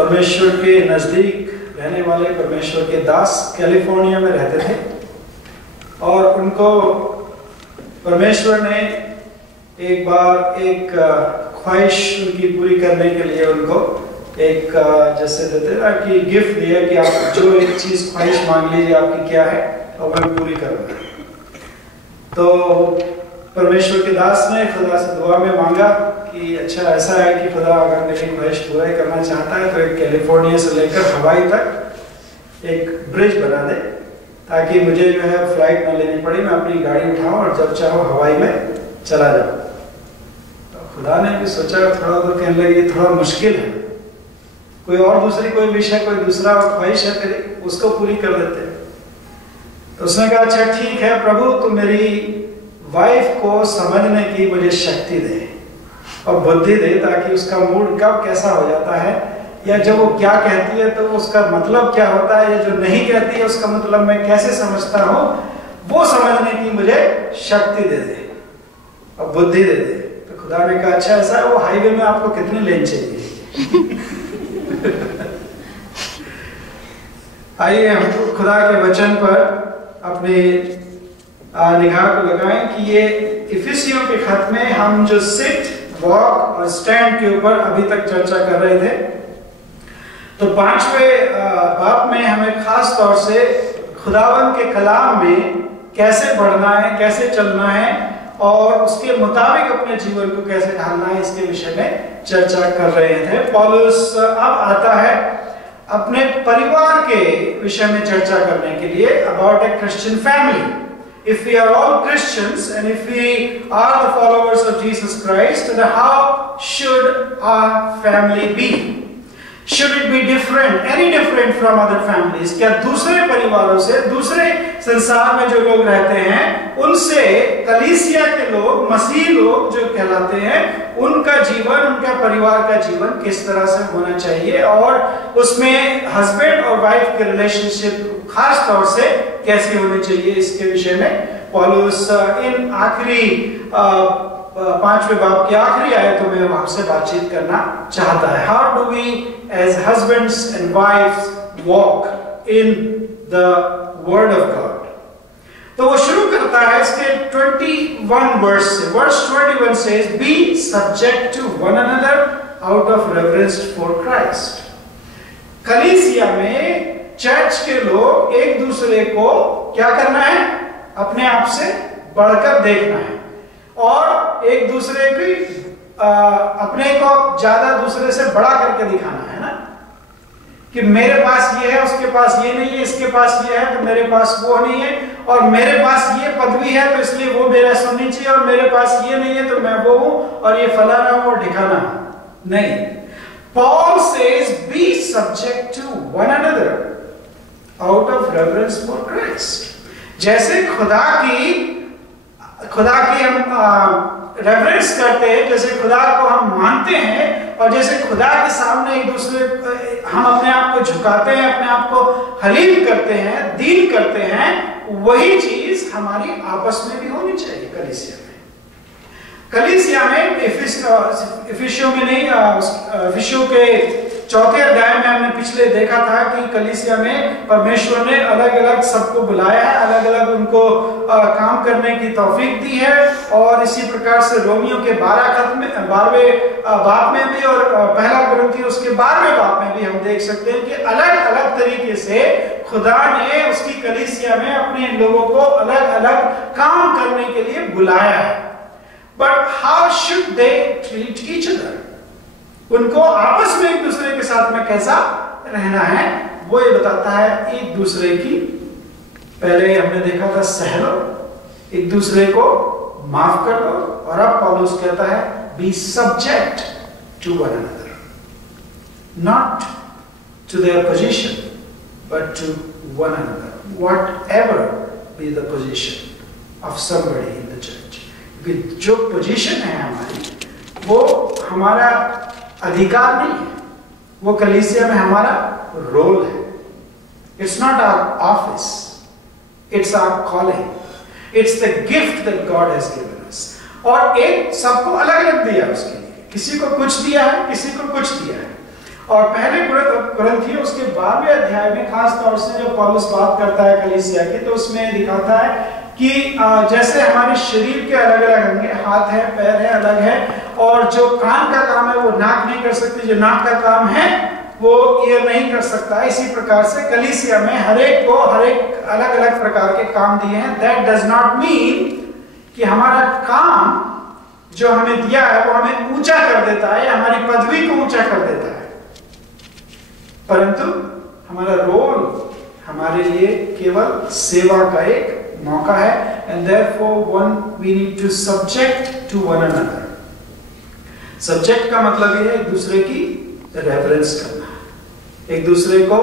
परमेश्वर के नज़दीक रहने वाले परमेश्वर के दास कैलिफोर्निया में रहते थे और उनको परमेश्वर ने एक बार एक ख्वाहिश उनकी पूरी करने के लिए उनको एक जैसे देते ना कि गिफ्ट दिया कि आप जो एक चीज़ ख्वाहिश मांग लीजिए आपकी क्या है और मैं पूरी करूँगा। तो परमेश्वर के दास ने खुदा से दुआ में मांगा कि अच्छा ऐसा है कि खुदा अगर मेरी ख्वाहिश पूरा करना चाहता है तो एक कैलिफोर्निया से लेकर हवाई तक एक ब्रिज बना दे ताकि मुझे जो है फ्लाइट ना लेनी पड़ी, मैं अपनी गाड़ी उठाऊं और जब चाहो हवाई में चला जाऊं। तो खुदा ने भी सोचा थोड़ा तो कहने लगे थोड़ा मुश्किल है, कोई और दूसरी कोई विषय कोई दूसरा ख्वाहिश है तेरी उसको पूरी कर देते। तो उसने कहा अच्छा ठीक है प्रभु, तो मेरी वाइफ को समझने की मुझे शक्ति दे और बुद्धि दे ताकि उसका मूड कब कैसा हो जाता है या जब वो क्या कहती है तो उसका मतलब क्या होता है या जो नहीं कहती है उसका मतलब मैं कैसे समझता हूँ, वो समझने की मुझे शक्ति दे दे और बुद्धि दे दे। तो खुदा ने कहा अच्छा ऐसा है, वो हाईवे में आपको कितनी लेन चाहिए? आइए हम खुदा के वचन पर अपने निगाह को लगाएं कि ये इफिसियों के खत में हम जो सिट, वॉक और स्टैंड के ऊपर अभी तक चर्चा कर रहे थे, तो 5वें बाब में हमें खास तौर से खुदावन के कलाम में कैसे बढ़ना है, कैसे चलना है और उसके मुताबिक अपने जीवन को कैसे ढालना है, इसके विषय में चर्चा कर रहे थे। पौलुस अब आता है अपने परिवार के विषय में चर्चा करने के लिए, about A Christian family. If we are all Christians and if we are the followers of Jesus Christ, then how should our family be? Should it be different, any different from other families? क्या दूसरे परिवारों से, दूसरे संसार में जो लोग रहते हैं उनसे कलीसिया के लोग, मसीह लोग जो कहलाते हैं, उनका जीवन, उनका परिवार का जीवन किस तरह से होना चाहिए और उसमें हस्बैंड और वाइफ के रिलेशनशिप खास तौर से कैसे होने चाहिए, इसके विषय में पौलुस इन आखिरी 5वें बाब की आखिरी आयतों में हमसे बातचीत करना चाहता है। How do we as husbands and wives walk in the word of God? तो वो शुरू करता है इसके 21 वर्स से। Verse 21 says, be subject to one another out of reverence for Christ. कलीसिया में चर्च के लोग एक दूसरे को क्या करना है? अपने आप से बढ़कर देखना है और एक दूसरे की अपने को ज्यादा दूसरे से बड़ा करके दिखाना है ना, कि मेरे पास ये है, उसके पास ये नहीं है, इसके पास ये है तो मेरे पास वो नहीं है, और मेरे पास ये पदवी है तो इसलिए वो मेरा सुननी चाहिए, और मेरे पास ये नहीं है तो मैं वो हूं और ये फलाना वो ठिकाना नहीं। Paul says be subject to one another out of reverence for Christ. जैसे खुदा की हम रेफरेंस करते हैं, जैसे खुदा को हम मानते हैं और जैसे खुदा के सामने एक दूसरे हम अपने आप को झुकाते हैं, अपने आप को हलीम करते हैं, दीन करते हैं, वही चीज हमारी आपस में भी होनी चाहिए कलीसिया में। इफिसियों में नहीं, इफिसियों के 4थे अध्याय में हमने पिछले देखा था कि कलीसिया में परमेश्वर ने अलग अलग सबको बुलाया है, अलग अलग उनको काम करने की तौफीक दी है, और इसी प्रकार से रोमियो के 12वें बाब में भी और पहला कुरिन्थियों उसके 12वें बाब में भी हम देख सकते हैं कि अलग अलग तरीके से खुदा ने उसकी कलीसिया में अपने लोगों को अलग अलग काम करने के लिए बुलाया है। But how should they treat each other? उनको आपस में एक दूसरे के साथ में कैसा रहना है वो ये बताता है। एक दूसरे की, पहले हमने देखा था सहलो, एक दूसरे को माफ कर दो, और अब पौलुस कहता है be subject to one another, not to their position but to one another, whatever be the position of somebody in the church. क्योंकि जो पोजीशन है हमारी वो हमारा अधिकार नहीं है, वो कलीसिया में हमारा रोल है। It's not our office, it's our calling, it's the gift that God has given us. और एक सबको अलग अलग दिया उसके लिए, किसी को कुछ दिया है, किसी को कुछ दिया है, और पहले कुरिन्थियों उसके 12वें अध्याय में खास तौर से जब पौलुस बात करता है कलीसिया की, तो उसमें दिखाता है कि जैसे हमारे शरीर के अलग अलग अंग हैं, हाथ है, पैर है, अलग है, और जो कान का काम है वो नाक नहीं कर सकती, जो नाक का काम है वो ईयर नहीं कर सकता। इसी प्रकार से कलीसिया में हर एक को हर एक अलग अलग प्रकार के काम दिए हैं। दैट डज नॉट मीन कि हमारा काम जो हमें दिया है वो हमें ऊंचा कर देता है, हमारी पदवी को ऊंचा कर देता है, परंतु हमारा रोल हमारे लिए केवल सेवा का एक मौका है। And therefore one we need to subject to one another. Subject का मतलब ये है एक दूसरे की रेफरेंस करना, एक दूसरे को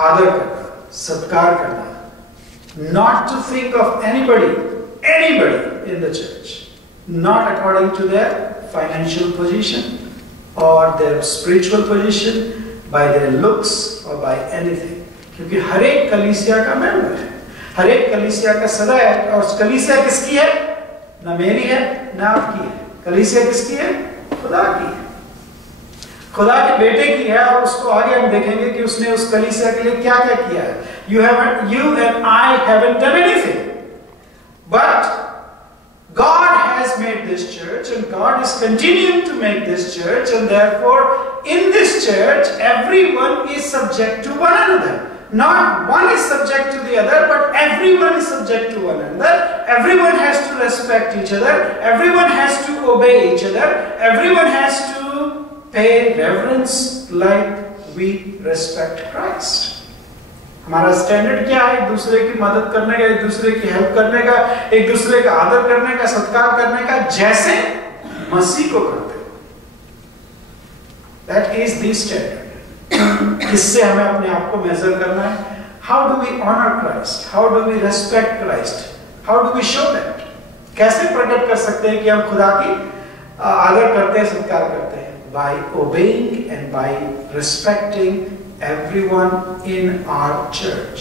आदर करना, सत्कार करना। Not to think of anybody in the church not according to their financial position or their spiritual position, by their looks or by anything, क्योंकि हर एक कलीसिया का मेंबर है, हर एक कलीसिया का सदस्य है। और कलीसिया किसकी है? ना मेरी है ना आपकी है। कलीसिया किसकी है? खुदा की है, खुदा के बेटे की है। और उसको आगे हम देखेंगे कि उसने उस कलीसिया के लिए क्या क्या किया है। You and I haven't done anything, but God has made this church and God is continuing to make this church, and therefore in this church everyone is subject to one another. Not one is subject to the other, but everyone is subject to one another. Everyone has to respect each other, everyone has to obey each other, everyone has to pay reverence like we respect Christ. हमारा standard क्या है? एक दूसरे की मदद करने का, एक दूसरे की हेल्प करने का, एक दूसरे का आदर करने का, सत्कार करने का, जैसे मसीह को करते हो। That is the standard. किससे हमें अपने आप को मेजर करना है? How do we honor Christ? How do we respect Christ? How do we show that? कैसे प्रकट कर सकते हैं कि हम खुदा की आदर करते हैं, सत्कार करते हैं? By obeying and by respecting everyone in our church,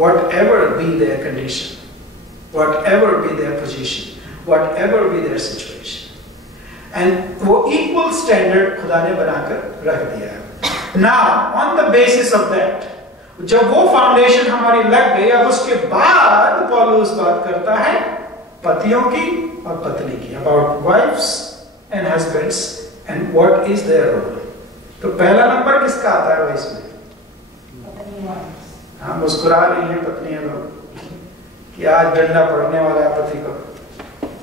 whatever be their condition, whatever be their position, whatever be their situation. And वो equal standard खुदा ने बनाकर रख दिया है। Now on the basis of that, जब वो फाउंडेशन हमारी लग गई, अब उसके बाद पौलुस बात करता है पतियों की और पत्नी की, about wives and husbands and what is their role. तो पहला नंबर किसका आता है इसमें? हाँ, मुस्कुरा रही है पत्नियां लोग कि आज डंडा पड़ने वाला है पति को,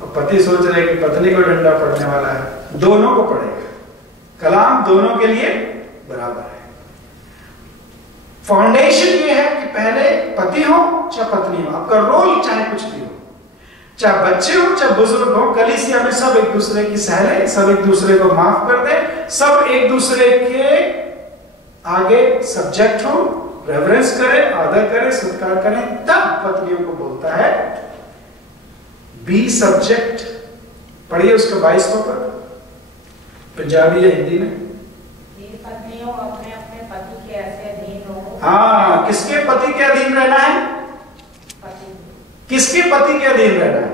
और पति सोच रहे कि पत्नी को डंडा पड़ने वाला है। दोनों को पड़ेगा, कलाम दोनों के लिए बराबर है। फाउंडेशन ये है कि पहले पति हो चाहे पत्नी हो, आपका रोल चाहे कुछ भी हो, चाहे बच्चे हो चाहे बुजुर्ग हो, कलीसिया में सब एक दूसरे की सहेले, सब एक दूसरे को माफ कर दे, सब एक दूसरे के आगे सब्जेक्ट हो, रेवरेंस करें, आदर करें, सत्कार करें। तब पत्नियों को बोलता है बी सब्जेक्ट। पढ़िए उसका 22 पर पंजाबी या हिंदी में। पत्नियों अपने अपने पति के ऐसे अधीन हो। हाँ, किसके पति के अधीन रहना है? किसके पति के अधीन रहना है?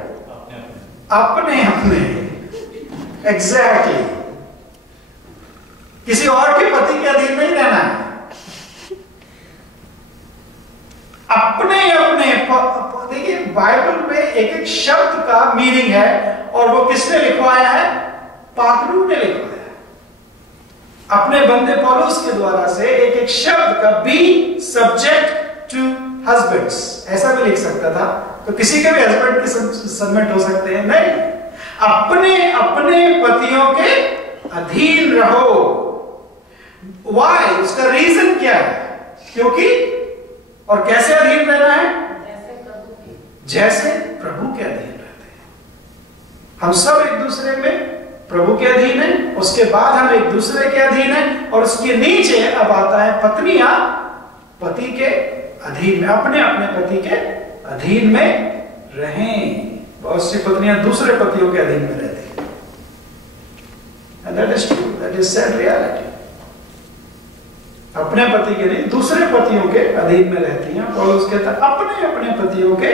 अपने अपने। एग्जैक्टली। किसी और के पति के अधीन नहीं रहना है, अपने अपने। देखिए बाइबल में एक एक शब्द का मीनिंग है, और वो किसने लिखवाया है? पाकलू ने लिखवाया है अपने बंदे पौलुस के द्वारा से। एक एक शब्द का बी सब्जेक्ट टू हस्बैंड्स ऐसा भी लिख सकता था, तो किसी के भी हस्बैंड के सबमिट हो सकते हैं? नहीं, अपने अपने पतियों के अधीन रहो। वाई? उसका रीजन क्या है? क्योंकि और कैसे अधीन रहना है? जैसे प्रभु के अधीन रहते हैं। हम सब एक दूसरे में प्रभु के अधीन हैं, उसके बाद हम एक दूसरे के अधीन हैं, और उसके नीचे अब आता है पत्नियां पति के अधीन में, अपने अपने पति के अधीन में रहें। बहुत सी पत्नियां दूसरे पतियों के अधीन में रहती हैं, and that is true, that is sad reality। अपने पति के नहीं, दूसरे पतियों के अधीन में रहती हैं। पौलुस कहता है अपने अपने पतियों के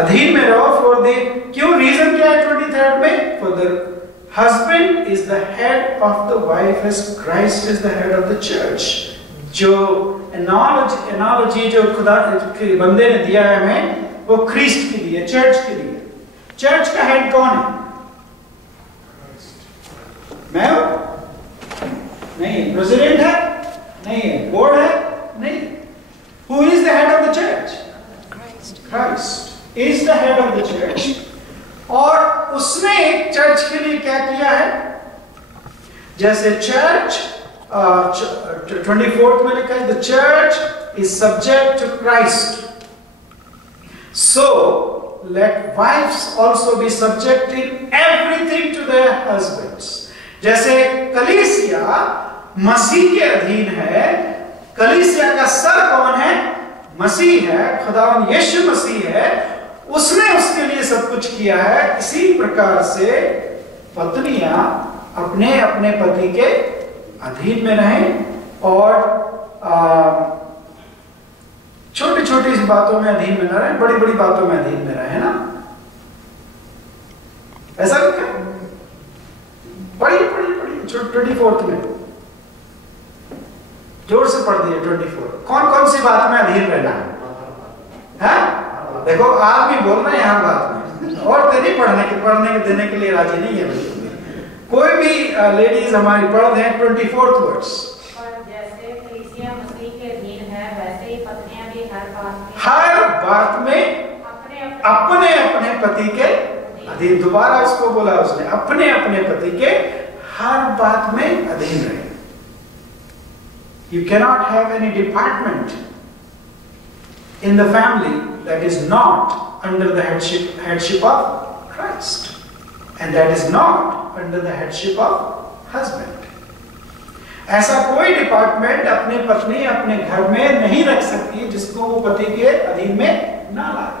अधीन में रहो। फॉर द क्यों? रीजन क्या है 23 में? For the husband is the head of the wife as Christ is the head of the church. जो एनालॉजी जो खुदा के बंदे ने दिया है हमें, वो क्रिस्ट के लिए, चर्च के लिए। चर्च का हेड कौन है? मैं हूं? नहीं। प्रेसिडेंट है? नहीं है। बोर्ड है? नहीं। Who is the head of the church? Christ is the head of the church. और उसने चर्च के लिए क्या किया है? जैसे चर्च 24th में लिखा है, the church is subject to Christ. So let wives also be subject in everything to their husbands. जैसे कलीसिया मसीह के अधीन है, कलीसिया का सर कौन है? मसीह है, खुदावंद यीशु मसीह है, उसने उसके लिए सब कुछ किया है। इसी प्रकार से पत्नियां अपने अपने पति के अधीन में रहें और छोटी छोटी बातों में अधीन में न रहें, बड़ी बड़ी बातों में अधीन में रहें ना। ऐसा क्या? पढ़िए 24th में जोर से पढ़ दिए। 24 कौन कौन सी बात में अधीन रहना है? देखो आप भी बोल रहे हैं यहाँ बात में, और तेरी पढ़ने के देने के लिए राजी नहीं है बिल्कुल। कोई भी लेडीज हमारी पढ़ दें 24th वर्स। जैसे कलीसिया मसीह के अधीन है, वैसे ही पत्नियां भी हर बात में अपने अपने पति के अधीन। दोबारा उसको बोला उसने, अपने अपने पति के हर बात में अधीन रहे। You cannot have any department in the family that is not under the headship of Christ, and that is not under the headship of husband. ऐसा कोई डिपार्टमेंट अपने पत्नी अपने घर में नहीं रख सकती जिसको वो पति के अधीन में ना लाए।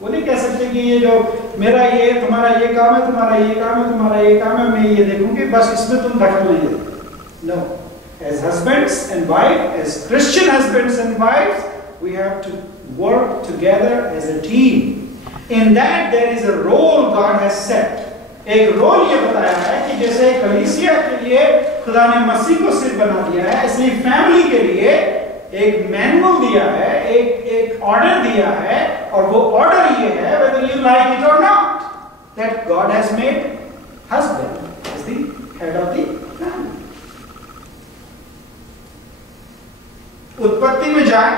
वो नहीं कह सकते कि ये जो मेरा ये तुम्हारा ये काम है, तुम्हारा ये काम है, तुम्हारा ये काम है, मैं ये देखूंगी, बस इसमें तुम दखल नहीं दो। No. As husbands and wives, as Christian husbands and wives, we have to work together as a team. In that there is a role God has set. एक रोल ये बताया है कि जैसे कलीसिया के लिए खुदा ने मसीह को सिर बना दिया है, ऐसे ही फैमिली के लिए एक मैनुअल दिया है, एक ऑर्डर दिया है, और वो ऑर्डर ये है, whether you like it or not, that God has made husband as the head of the family. उत्पत्ति में जाए,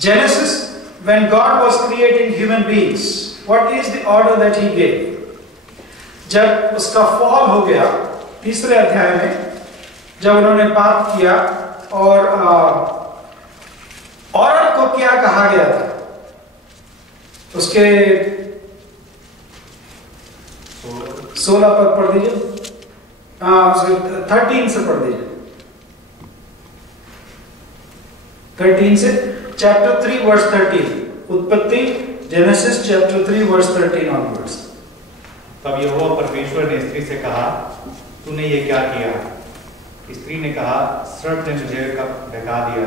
Genesis, when God was creating human beings, what is the order that He gave? जब उसका fall हो गया, तीसरे अध्याय में जब उन्होंने पाप किया और औरत को क्या कहा गया था? उसके 16 पद पढ़ दीजिए, उसके 13 से पढ़ दीजिए, 13 से, चैप्टर 3 वर्स 13, उत्पत्ति, जेनेसिस चैप्टर 3 वर्स 13 ऑनवर्ड्स। तब यहोवा परमेश्वर ने स्त्री से कहा, तूने ये क्या किया? स्त्री ने कहा, सर्प ने मुझे बहका दिया,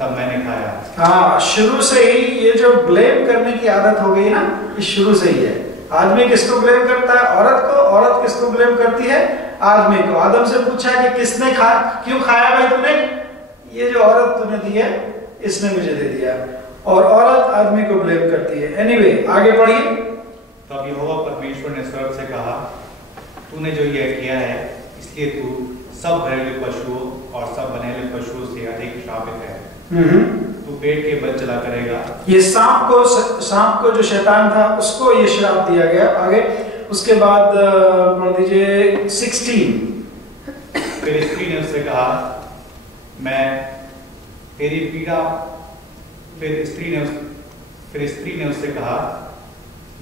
तब मैंने खाया। हाँ, शुरू से ही ये जो ब्लेम करने की आदत हो गई ना, ये शुरू से ही है। आदमी किसको ब्लेम करता है? औरत को। औरत किसको ब्लेम करती है? आदमी को। आदम से पूछा कि किसने क्यों खाया भाई तूने? ये जो औरत तूने दी है, इसने मुझे दे दिया। और औरत आदमी को ब्लेम करती है। एनीवे, आगे पढ़िए। तब यहोवा परमेश्वर ने सर्प से कहा, तूने जो यह किया है, इसलिए तू सब घरेलू पशुओं और सब बनेले पशुओं से अधिक श्रापित है। तू पेट के बल चला करेगा। ये सांप को जो शैतान था उसको ये श्राप दिया गया। आगे उसके बाद पढ़ दीजिए 16। फिर स्त्री ने उससे कहा, मैं तेरी पीड़ा, फिर स्त्री ने उससे कहा,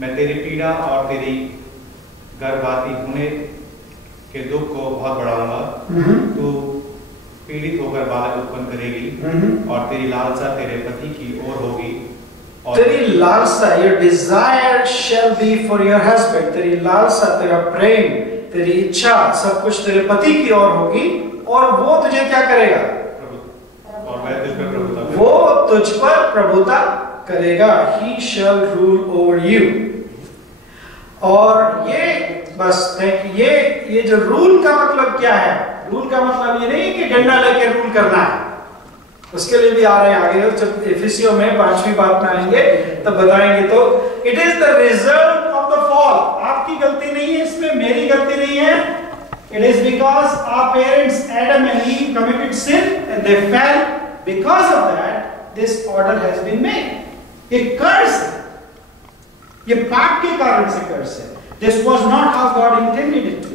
मैं तेरी पीड़ा और तेरी गर्भवती होने के दुख को बहुत बढ़ाऊंगा। तू पीड़ित होकर बालक उत्पन्न करेगी और तेरी लालसा तेरे पति की ओर होगी। और तेरी लालसा, your desire shall be for your husband, तेरी लालसा, तेरा प्रेम, तेरी इच्छा, सब कुछ तेरे पति की ओर होगी, और वो तुझे क्या करेगा? और वह तुझ पर प्रभुता करेगा। वो तुझ पर प्रभुता करेगा। He shall rule over you. और ये बस ये जो रूल का मतलब क्या है? रूल का मतलब ये नहीं कि डंडा लेके रूल करना है, उसके लिए भी आ रहे हैं आगे, जब एफिसियों में 5वीं बात में आएंगे तब बताएंगे। तो it is the result of the fall. आपकी गलती नहीं है इसमें, मेरी गलती नहीं है। It is because our parents Adam and Eve committed sin and they fell, because of that this order has been made. ये कर्स है, ये पाप के कारण से कर्स है। This was not how God intended it to be.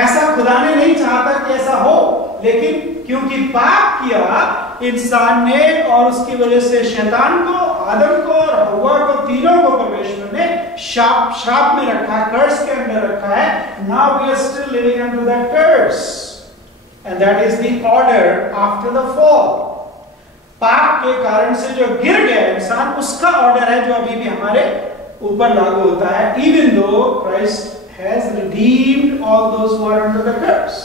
ऐसा खुदा ने नहीं चाहता कि ऐसा हो, लेकिन क्योंकि पाप किया इंसान ने और उसकी वजह से शैतान को, आदम को और हव्वा को, तीनों को परमेश्वर ने श्राप में रखा है, कर्स के अंदर रखा है। Now we are still living under that curse and that is the order after the fall. पाप के कारण से जो गिर गया इंसान, उसका ऑर्डर है जो अभी भी हमारे ऊपर लागू होता है, even though Christ has redeemed all those who are under the curse।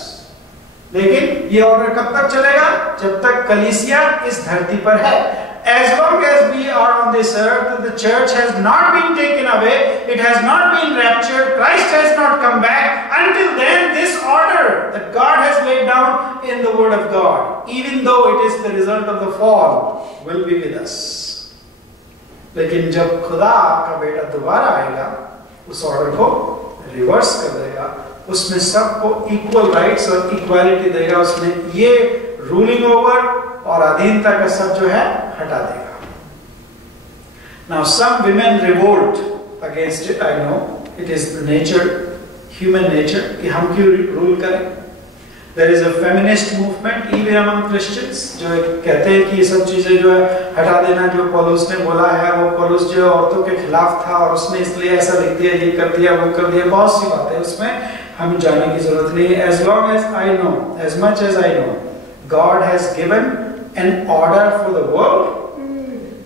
लेकिन ये ऑर्डर कब तक चलेगा? जब तक कलीसिया इस धरती पर है। As long as we are on this earth, the church has not been taken away, it has not been raptured, Christ has not come back. Until then, this order that God has laid down in the Word of God, even though it is the result of the fall, will be with us। लेकिन जब खुदा का बेटा दोबारा आएगा, उस order को reverse कर देगा, उसमें सबको इक्वल राइट्स और इक्वालिटी देगा, उसमें ये रूलिंग ओवर और अधीनता का सब जो है हटा देगा। Now some women revolt against it, I know it is the nature, human nature, कि हम क्यों रूल करें। There is a feminist movement even among Christians जो कहते हैं कि ये सब चीजें जो है हटा देना, जो पौलुस ने बोला है, वो पौलुस जो औरतों के खिलाफ था और उसने इसलिए ऐसा लिख दिया, ये कर दिया, वो कर दिया, बहुत सी बातें उसमें हम जाने की जरूरत नहीं है। As long as I know, as much as I know, God has given an order for the world,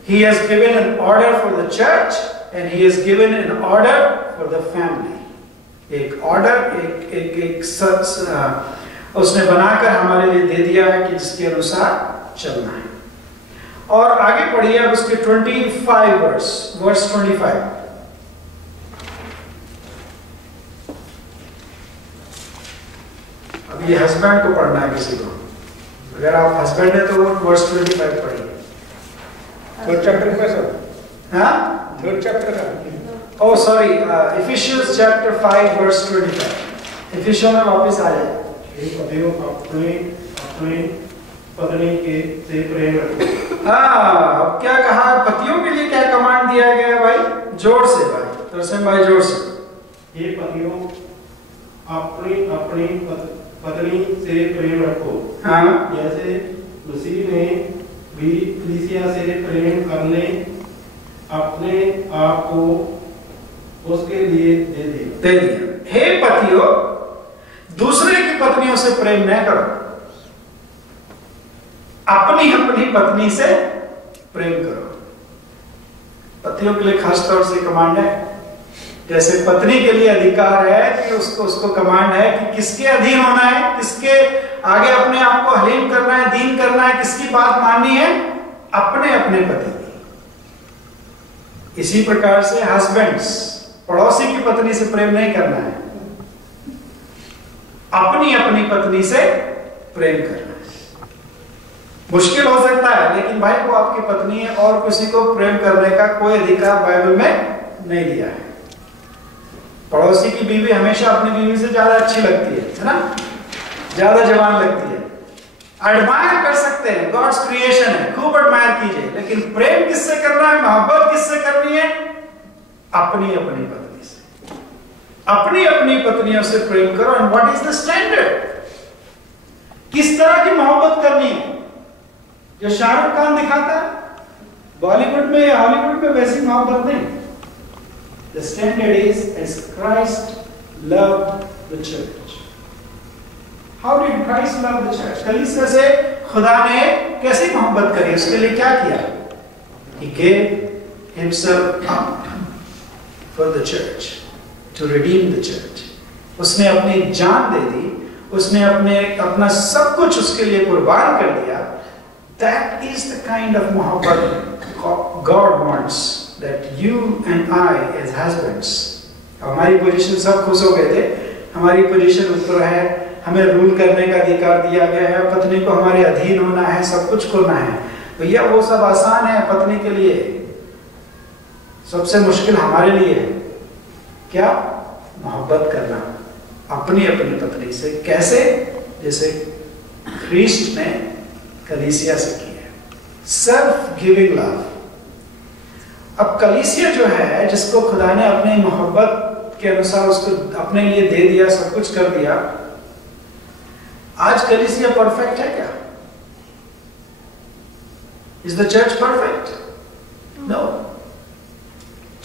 He has given an order for the church, and He has given an order for the family। एक order, एक उसने बनाकर हमारे लिए दे दिया है कि जिसके अनुसार चलना है। और आगे पढ़िए अब उसके 25 वर्स 25। अब ये हस्बैंड को पढ़ना है किसी को, अगर आप हस्बैंड है तो वो वर्स 25 पढ़िए। थर्ड चैप्टर का सर, हाँ थर्ड चैप्टर का, oh sorry, Ephesians chapter 5 verse 25। इफिशियों में वापस आ जाए। पतियों अपने पत्नी के से प्रेम रखो। हाँ, अब क्या कहा, पतियों के लिए क्या कमांड दिया गया है भाई? जोर से भाई, तरसम भाई जोर से। ये पतियों अपनी पत्नी से प्रेम रखो, हाँ, जैसे मसीह ने भी कलीसिया से प्रेम करने अपने आप को उसके लिए दे दिया। हे पतियों, दूसरे की पत्नियों से प्रेम न करो, अपनी पत्नी से प्रेम करो। पतियों के लिए खास तौर से कमांड है, जैसे पत्नी के लिए अधिकार है कि उसको कमांड है कि किसके अधीन होना है, किसके आगे अपने आप को हलीम करना है, दीन करना है, किसकी बात माननी है, अपने पति की। इसी प्रकार से हस्बैंड्स पड़ोसी की पत्नी से प्रेम नहीं करना है, अपनी पत्नी से प्रेम करना है। मुश्किल हो सकता है, लेकिन भाई वो आपकी पत्नी है और किसी को प्रेम करने का कोई अधिकार बाइबल में नहीं दिया है। पड़ोसी की बीवी हमेशा अपनी बीवी से ज्यादा अच्छी लगती है ना, ज्यादा जवान लगती है। एडमायर कर सकते हैं, गॉड्स क्रिएशन है, खूब एडमायर कीजिए, लेकिन प्रेम किससे करना है, मोहब्बत किससे करनी है? अपनी पत्नी से, अपनी पत्नियों से प्रेम करो। And what is the standard? किस तरह की मोहब्बत करनी है? जो शाहरुख खान दिखाता है बॉलीवुड में या हॉलीवुड में, वैसी मोहब्बत नहीं। The standard is as Christ loved the church. How did Christ love the church? कलीसिया से खुदा ने कैसी मोहब्बत करी, उसके लिए क्या किया? He gave himself up for the church, to redeem the church। उसने अपनी जान दे दी, उसने अपना सब कुछ उसके लिए कुर्बान कर दिया। That is the kind of मोहब्बत God wants that you and I as husbands हमारी पोजीशन, सब खुश हो गए थे, हमारी पोजीशन ऊपर है, हमें रूल करने का अधिकार दिया गया है, पत्नी को हमारे अधीन होना है, सब कुछ करना है। भैया वो सब आसान है पत्नी के लिए, सबसे मुश्किल हमारे लिए है क्या? मोहब्बत करना अपनी अपनी पत्नी से। कैसे? जैसे ख्रीष्ट ने कलीसिया से किया, सेल्फ गिविंग लव। अब कलीसिया जो है, जिसको खुदा ने अपनी मोहब्बत के अनुसार उसको अपने लिए दे दिया, सब कुछ कर दिया, आज कलीसिया परफेक्ट है क्या? Is the church perfect? No.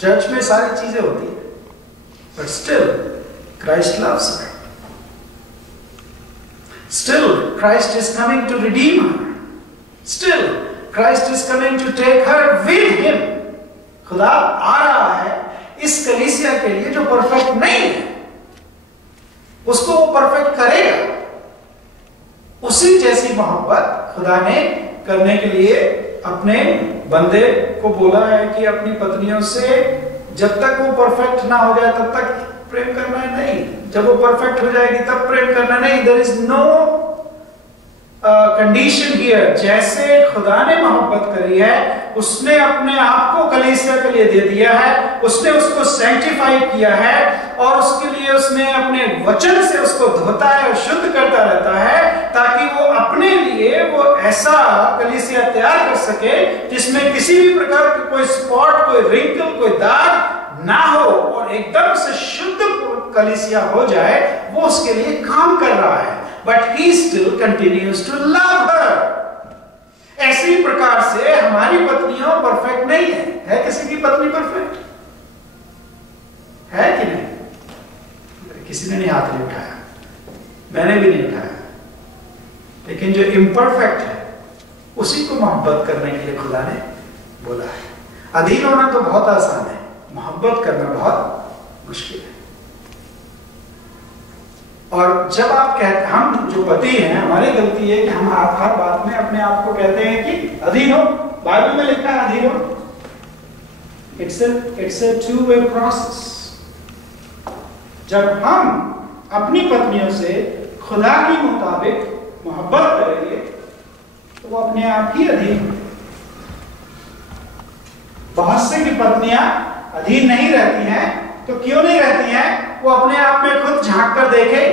Church में सारी चीजें होती है, but still Christ loves her. Still, Christ is coming to redeem her. Still, Christ is coming to take her with him. खुदा आ रहा है इस कलीसिया के लिए जो परफेक्ट नहीं है, उसको वो परफेक्ट करेगा। उसी जैसी मोहब्बत खुदा ने करने के लिए अपने बंदे को बोला है कि अपनी पत्नियों से जब तक वो परफेक्ट ना हो जाए तब तक प्रेम करना है नहीं, जब वो परफेक्ट हो जाएगी तब प्रेम करना नहीं। There is no condition here. जैसे खुदा ने मोहब्बत करी है, उसने अपने आप को कलीसिया के लिए दे दिया है, उसने उसको सैंक्टिफाई किया है, और उसके लिए उसने अपने वचन से उसको धोता है और शुद्ध करता रहता है, ताकि वो अपने लिए वो ऐसा कलीसिया तैयार कर सके जिसमें किसी भी प्रकार का कोई स्पॉट, कोई रिंकल, कोई दाग ना हो, और एकदम से शुद्ध कलीसिया हो जाए। वो उसके लिए काम कर रहा है, but he still continues to love her. ऐसी प्रकार से हमारी पत्नियां परफेक्ट नहीं है किसी की पत्नी परफेक्ट है कि नहीं? किसी ने नहीं हाथ नहीं उठाया, मैंने भी नहीं उठाया, लेकिन जो इम्परफेक्ट है उसी को मोहब्बत करने के लिए खुदा ने बोला है। अधीन होना तो बहुत आसान है, मोहब्बत करना बहुत मुश्किल है। और जब आप कहते, हम जो पति हैं, हमारी गलती है कि हम हर बात में अपने आप को कहते हैं कि अधीन हो। बाइबल में लिखा है अधीन हो। It's a two way process. जब हम अपनी पत्नियों से खुदा के मुताबिक मोहब्बत करेंगे तो वो अपने आप ही अधीन होंगे। बहुत से की पत्नियां अधीन नहीं रहती हैं, तो क्यों नहीं रहती हैं? वो अपने आप में खुद झांक कर देखे।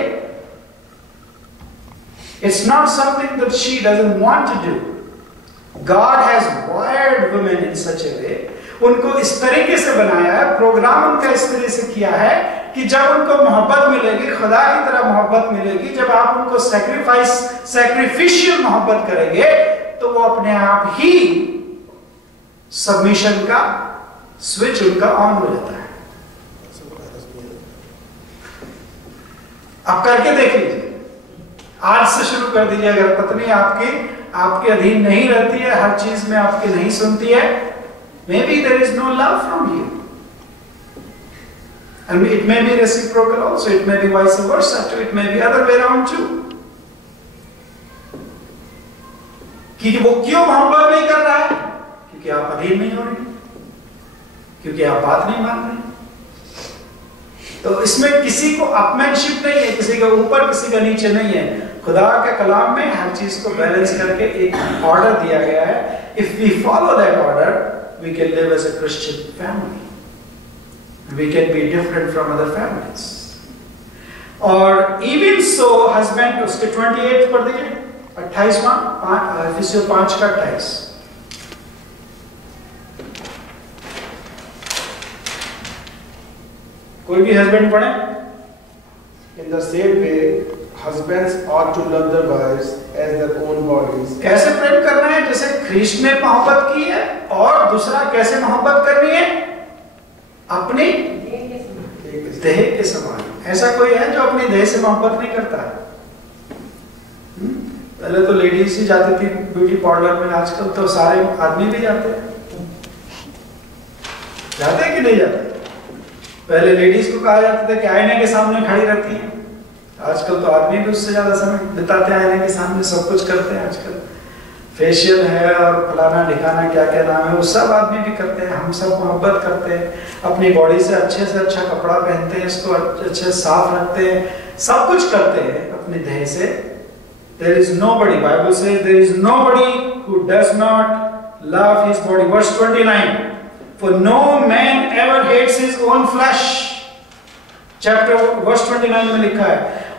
It's not something that she doesn't want to do. God has wired women in such a way. उनको इस तरीके से बनाया है, प्रोग्राम उनका इस तरह से किया है कि जब उनको मोहब्बत मिलेगी, खुदा की तरह मोहब्बत मिलेगी, जब आप उनको सैक्रिफिशियल मोहब्बत करेंगे, तो वो अपने आप ही सबमिशन का स्विच उनका ऑन हो जाता है। आप करके देख लीजिए, आज से शुरू कर दीजिए। अगर पत्नी आपके अधीन नहीं रहती है, हर चीज में आपकी नहीं सुनती है, maybe there is no love from you, and it may be reciprocal also, it may be vice versa too, it may be other way around too। कि वो क्यों मोहब्बत नहीं कर रहा है? क्योंकि आप अधीन नहीं हो रहे, क्योंकि आप बात नहीं मान रहे। तो इसमें किसी को अपमैनशिप नहीं है, किसी के ऊपर किसी का नीचे नहीं है। खुदा के कलाम में हर चीज को बैलेंस करके एक ऑर्डर दिया गया है। If we follow that order, we can live as a Christian family, we can be different from other families. और इवन सो हस्बैंड, उसके 28 पढ़ दीजिए, 28वां, एफिसियों 5 का 28। कोई भी हस्बैंड पढ़े। In the same way, husbands ought to love their wives as their own bodies. कैसे प्रेम करना है? जैसे ख्रीष्ट ने मोहब्बत की है। और दूसरा कैसे मोहब्बत करनी है? अपने देह के समान। ऐसा कोई है जो अपने देह से मोहब्बत नहीं करता है? पहले तो लेडीज ही जाती थी ब्यूटी पार्लर में, आजकल तो सारे आदमी भी जाते हैं। जाते हैं कि नहीं जाते? पहले लेडीज को कहा जाता था कि आईने के सामने खड़ी रहती हैं, आजकल तो आदमी भी उससे ज्यादा समय बिताते हैं आईने के सामने, सब कुछ करते हैं आजकल। फेशियल है और फलाना ढिकाना क्या क्या नाम है, वो सब आदमी भी करते हैं। हम सब मोहब्बत करते हैं, अपनी बॉडी से अच्छा कपड़ा पहनते हैं, इसको अच्छे साफ रखते हैं, सब कुछ करते हैं अपने देह से। There is nobody, Bible says there is nobody who does not love his body. Verse 29, for no man ever hates his own flesh. Verse 29 में लिखा है,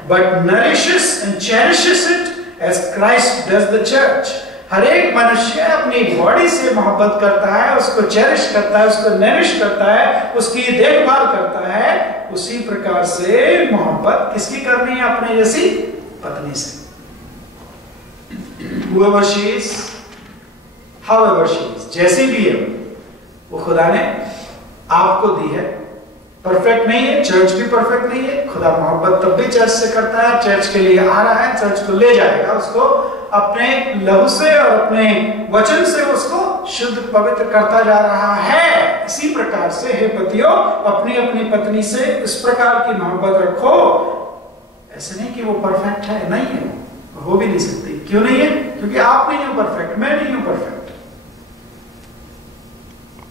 but nourishes and cherishes it as Christ does the church. हर एक मनुष्य अपनी body से मोहब्बत करता है, उसको चेरिश करता है, उसको नरिश करता है, उसकी देखभाल करता है। उसी प्रकार से मोहब्बत किसकी करनी है? अपने जैसी पत्नी से। Whoever she is, however she is, जैसी भी है वो खुदा ने आपको दी है। परफेक्ट नहीं है, चर्च भी परफेक्ट नहीं है। खुदा मोहब्बत तब भी चर्च से करता है, चर्च के लिए आ रहा है, चर्च को ले जाएगा, उसको अपने लहू से और अपने वचन से उसको शुद्ध पवित्र करता जा रहा है। इसी प्रकार से हे पतियों, अपनी अपनी पत्नी से इस प्रकार की मोहब्बत रखो। ऐसे नहीं कि वो परफेक्ट है, नहीं है, हो भी नहीं सकती। क्यों नहीं है? क्योंकि आप नहीं हो परफेक्ट, मैं नहीं हूं perfect.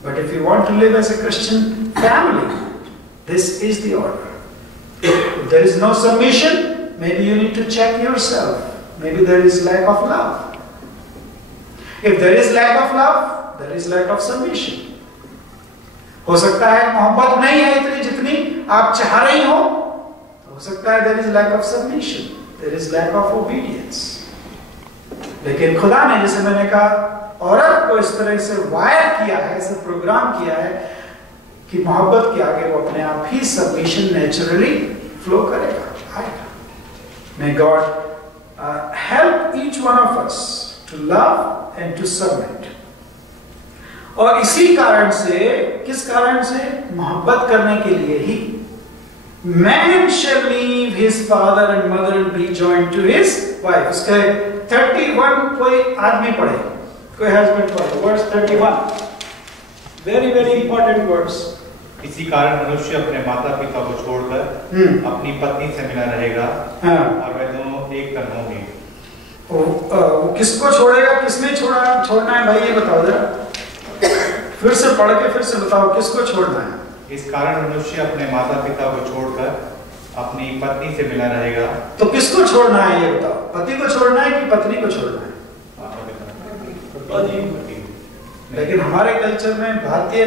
But if you want to live as a Christian family, this is the order. If there is no submission, maybe you need to check yourself. Maybe there is lack of love. If there is lack of love, there is lack of submission. हो सकता है मोहब्बत नहीं है इतनी जितनी आप चाह रही हो, हो सकता है there is lack of submission, there is lack of obedience. लेकिन खुदा ने, जैसे मैंने कहा, औरत को इस तरह से वायर किया है, इसे प्रोग्राम किया है कि मोहब्बत के आगे वो अपने आप ही सबमिशन नेचुरली फ्लो करेगा, आएगा। May God help each one of us to love and to submit. और इसी कारण से, किस कारण से? मोहब्बत करने के लिए ही man shall leave his father and mother and be joined to his wife. उसके 31 कोई आदमी पढ़े, कोई husband पढ़े, verse 31, very very important verse. इसी कारण मनुष्य अपने माता पिता को छोड़कर अपनी पत्नी से मिला रहेगा, और वे दोनों एक तन होंगे। वो किसको छोड़ेगा, किसने छोड़ना है भाई, ये बताओ जरा, फिर से पढ़ के फिर से बताओ किसको छोड़ना है। इस कारण मनुष्य अपने माता पिता को छोड़कर अपनी पत्नी से मिला रहेगा। तो किसको छोड़ना है ये बताओ, पति को छोड़ना है कि पत्नी को छोड़ना है? लेकिन हमारे कल्चर में, भारतीय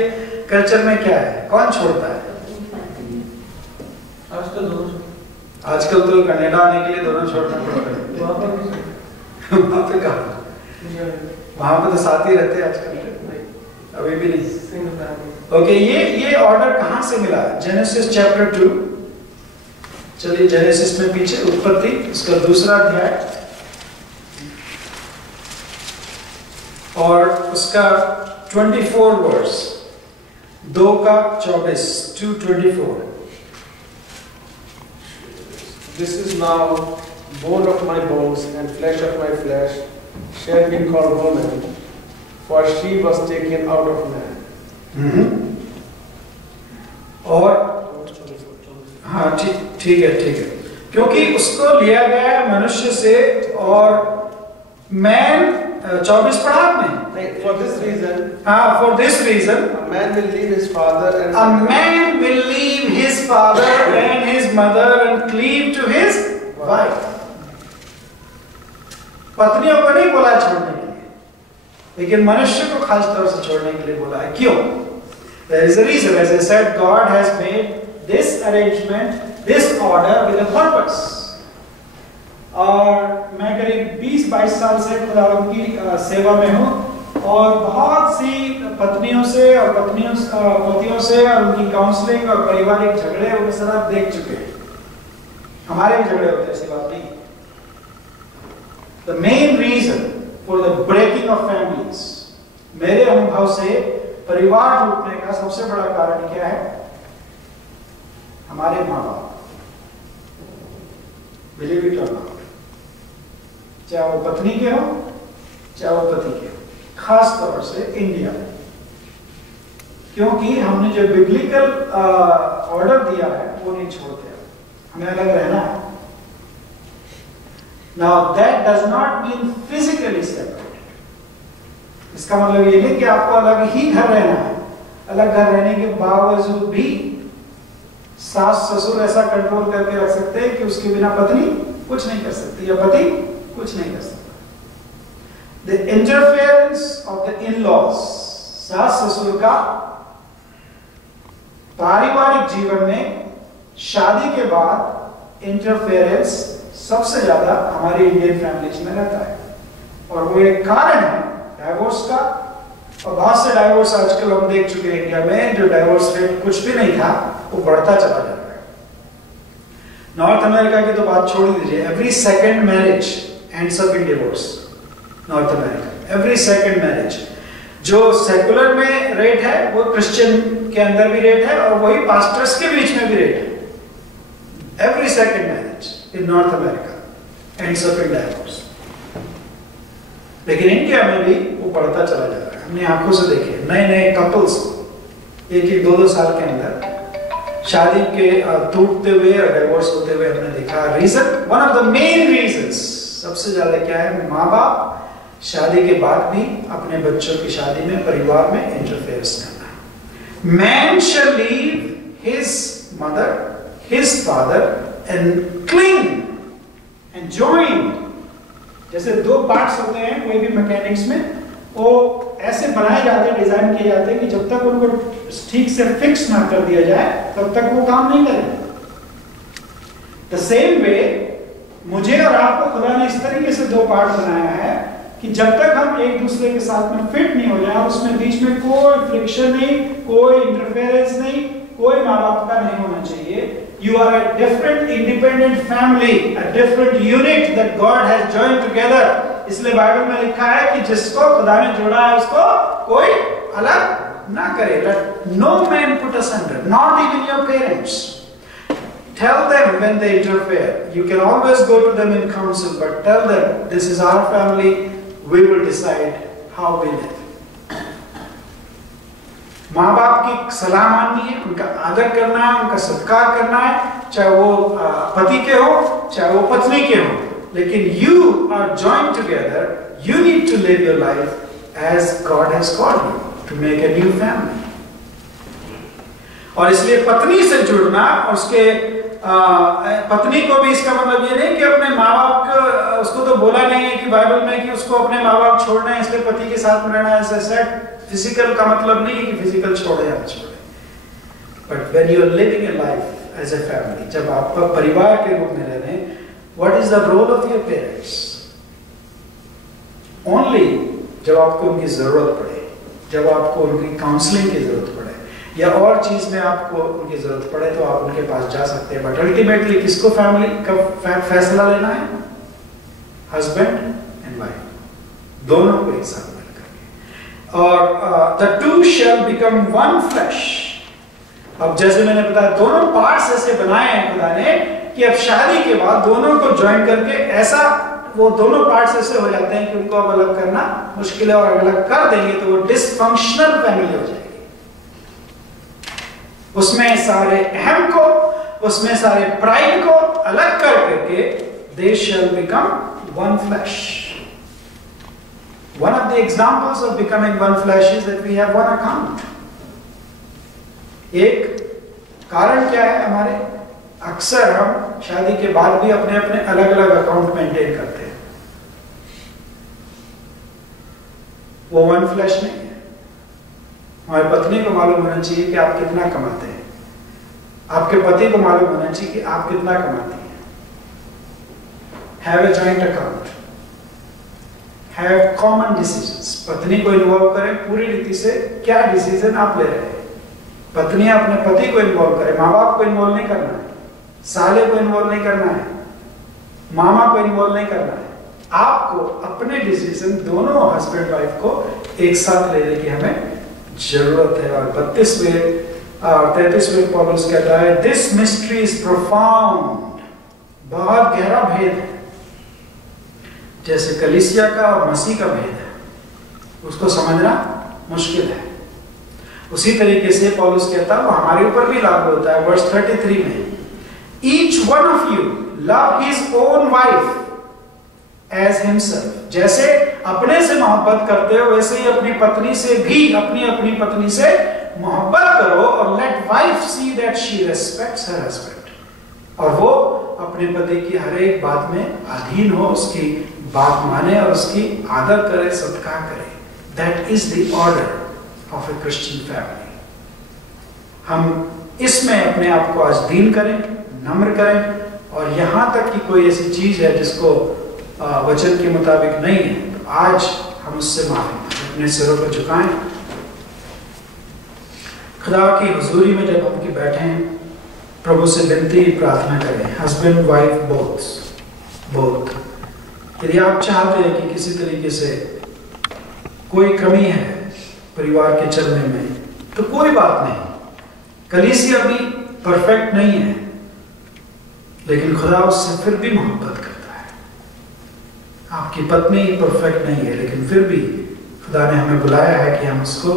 कल्चर में क्या है, कौन छोड़ता है? आजकल तो कनाडा आने के लिए दोनों छोड़ना पड़ता है। वहाँ पे कहाँ, वहाँ पे तो साथ ही रहते हैं आजकल, अभी भी नहीं। ओके, ये ऑर्डर कहाँ से मिला? जेनेसिस चैप्टर 2, चलिए जेनेसिस में पीछे, उत्पत्ति उसका 2वां अध्याय और उसका 24 verse, 2:24, 2:24. This is now bone of my bones and flesh of my flesh, shall be called woman, for she was taken out of man. और हाँ, ठीक है, क्योंकि उसको लिया गया है मनुष्य से, और मैन 24 पढ़ा आपने? For this reason, for this reason, a man will leave his father and his mother and cleave to his wife. पत्नियों को नहीं बोला छोड़ने के लिए, लेकिन मनुष्य को खास तौर से छोड़ने के लिए बोला है। क्यों? There is a reason. As I said, God has made this arrangement, this order with a purpose. और मैं करीब 20-22 साल से खुदा की सेवा में हूँ, और बहुत सी पत्नियों से और पतियों से और उनकी काउंसलिंग और पारिवारिक झगड़े वो सब आप देख चुके हैं। हमारे भी झगड़े होते हैं, ऐसी बात नहीं। The main reason for the breaking of families, मेरे अनुभव से परिवार टूटने का सबसे बड़ा कारण क्या है? हमारे माँ बाप। Believe it or not, चाहे वो पत्नी के हो चाहे वो पति के हो, खास तौर से इंडिया में, क्योंकि हमने जो बिब्लिकल ऑर्डर दिया है वो नहीं छोड़ते, हमें अलग रहना है। Now that does not mean physically separate. इसका मतलब ये नहीं कि आपको अलग ही घर रहना है। अलग घर रहने के बावजूद भी सास ससुर ऐसा कंट्रोल करके रख सकते हैं कि उसके बिना पत्नी कुछ नहीं कर सकती या पति कुछ नहीं कर सकता। The interference of the in-laws, सास ससुर का पारिवारिक जीवन में शादी के बाद इंटरफेरेंस सबसे ज्यादा हमारी इंडियन फैमिलीज में रहता है, और वो एक कारण है डाइवोर्स का। और बहुत से डाइवोर्स आजकल हम देख चुके हैं इंडिया में, जो डाइवोर्स रेट कुछ भी नहीं था वो बढ़ता चला जा रहा है। नॉर्थ अमेरिका की तो बात छोड़ दीजिए, every second marriage ends up in divorce. North America every second marriage, जो सेकुलर में रेट है वो क्रिश्चियन के अंदर भी रेट है, और वही पास्टर्स के बीच में भी रेट है। Every second marriage in north America ends up in divorce. लेकिन इंडिया में भी वो बढ़ता चला जा रहा है। हमने आंखों से देखे नए नए कपल्स एक एक 2-2 साल के अंदर शादी के टूटते हुए और डिवोर्स होते हुए हमने देखा। Reason, one of the main reasons सबसे ज्यादा क्या है, माँ बाप शादी के बाद भी अपने बच्चों की शादी में, परिवार में इंटरफेरेंस करना। Man shall leave his mother, his father and cling and join. जैसे 2 पार्ट्स होते हैं कोई भी मैकेनिक्स में, वो ऐसे बनाए जाते हैं, डिजाइन किए जाते हैं कि जब तक उनको ठीक से फिक्स ना कर दिया जाए तब तक वो काम नहीं करेंगे। द सेम वे मुझे और आपको खुदा ने इस तरीके से 2 पार्ट बनाया है कि जब तक हम एक दूसरे के साथ में फिट नहीं हो जाए, उसमें बीच में कोई फ्रिक्शन नहीं, कोई इंटरफेरेंस नहीं, कोई माँ बाप का नहीं होना चाहिए। You are a different independent family, a different unit that God has joined together. इसलिए बाइबल में लिखा है कि जिसको खुदा ने जोड़ा है उसको कोई अलग ना करे। Let no man put asunder, not even your parents. Tell them when they interfere. You can always go to them in counsel, but tell them this is our family. We will decide how we live. माँ बाप की सलाह माननी है, उनका आदर करना है, उनका सत्कार करना है, चाहे वो पति के हो चाहे वो पत्नी के हो। लेकिन you are joined together. You need to live your life as God has called you to make a new family. और इसलिए पत्नी से जुड़ना, उसके पत्नी को भी इसका मतलब ये नहीं कि अपने माँ बाप को, उसको तो बोला नहीं है कि बाइबल में कि उसको अपने माँ बाप छोड़ना है इसलिए पति के साथ में रहना है। ऐसा सेट फिजिकल का मतलब नहीं है कि फिजिकल छोड़े या न छोड़े, but when you are living a life as a family, जब आप परिवार के रूप में रह रहे हैं, what is the role of your parents? Only जब आपको उनकी जरूरत पड़े, जब आपको उनकी काउंसलिंग की जरूरत पड़े या और चीज में आपको उनकी जरूरत पड़े तो आप उनके पास जा सकते हैं। बट अल्टीमेटली किसको फैमिली का फैसला लेना है? हस्बैंड एंड वाइफ, दोनों को एक साथ मिलकर। और the two shell become one flash. अब जैसे मैंने बताया, दोनों पार्ट्स ऐसे बनाए हैं खुदा ने कि अब शादी के बाद दोनों को ज्वाइन करके ऐसा वो दोनों पार्ट्स ऐसे हो जाते हैं कि उनको अब अलग करना मुश्किल है, और अलग कर देंगे तो वो डिसफंक्शनल फैमिली हो जाएगी। उसमें सारे अहम को, उसमें सारे प्राइड को अलग कर करके they shall become one flesh. One of the examples of becoming one flesh is that we have one account. एक कारण क्या है हमारे? अक्सर हम शादी के बाद भी अपने अपने अलग अलग अकाउंट मेंटेन करते हैं। वो वन फ्लैश नहीं है। हमारी पत्नी को मालूम होना चाहिए कि आप कितना कमाते हैं, आपके पति को मालूम होना चाहिए कि आप कितना कमाती हैं। Have a joint account, have common decisions. पत्नी को इन्वॉल्व करें पूरी रीति से, क्या डिसीजन आप ले रहे हैं। पत्नी अपने पति को इन्वॉल्व करे, माँ बाप को इन्वॉल्व नहीं करना है, साले को इन्वॉल्व नहीं करना है, मामा को इन्वॉल्व नहीं करना है। आपको अपने डिसीजन दोनों हस्बैंड वाइफ को एक साथ लेने की हमें जरूरत है। और 33वें पौलुस कहता है, दिस मिस्ट्री इज प्रोफाउंड, बहुत गहरा भेद है। जैसे कलीसिया का और मसीह का भेद है, उसको समझना मुश्किल है। उसी तरीके से पौलुस कहता है वो हमारे ऊपर भी लागू होता है। वर्स 33 में, each one of you love his own wife as himself. जैसे अपने से मोहब्बत करते हो वैसे ही अपनी पत्नी से भी अपनी पत्नी से मोहब्बत करो, और let wife see that she respects her husband. और वो अपने पति की हर एक बात में अधीन हो, उसकी बात माने और उसकी आदर करे, सत्कार करे. That is the order of a Christian family. हम इसमें अपने आप को आज दीन करें, नम्र करें, और यहां तक कि कोई ऐसी चीज है जिसको वचन के मुताबिक नहीं है तो आज हम उससे माफी मांगें, अपने सिरों को झुकाएं, खुदा की हुजूरी में जब हम बैठे हैं प्रभु से विनती प्रार्थना करें. Husband wife both. यदि आप चाहते हैं कि किसी तरीके से कोई कमी है परिवार के चलने में तो कोई बात नहीं. कलीसिया भी परफेक्ट नहीं है, लेकिन खुदा उससे फिर भी मोहब्बत करता है. आपकी पत्नी परफेक्ट नहीं है, लेकिन फिर भी खुदा ने हमें बुलाया है कि हम उसको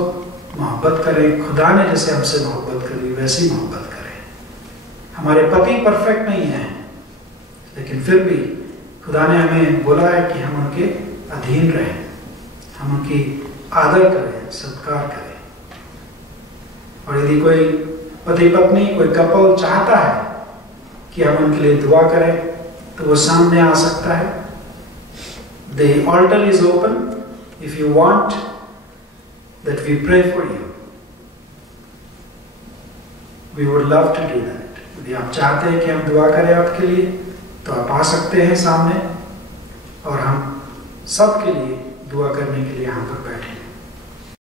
मोहब्बत करें. खुदा ने जैसे हमसे मोहब्बत करी वैसी मोहब्बत करें. हमारे पति परफेक्ट नहीं है, लेकिन फिर भी खुदा ने हमें बोला है कि हम उनके अधीन रहें, हम उनकी आदर करें, सत्कार करें. और यदि कोई पति पत्नी, कोई कपल चाहता है कि हम उनके लिए दुआ करें तो वो सामने आ सकता है. The altar is open if you want that we pray for you. We would love to do that. यदि आप चाहते हैं कि हम दुआ करें आपके लिए तो आप आ सकते हैं सामने, और हम सबके लिए दुआ करने के लिए यहाँ पर बैठे हैं.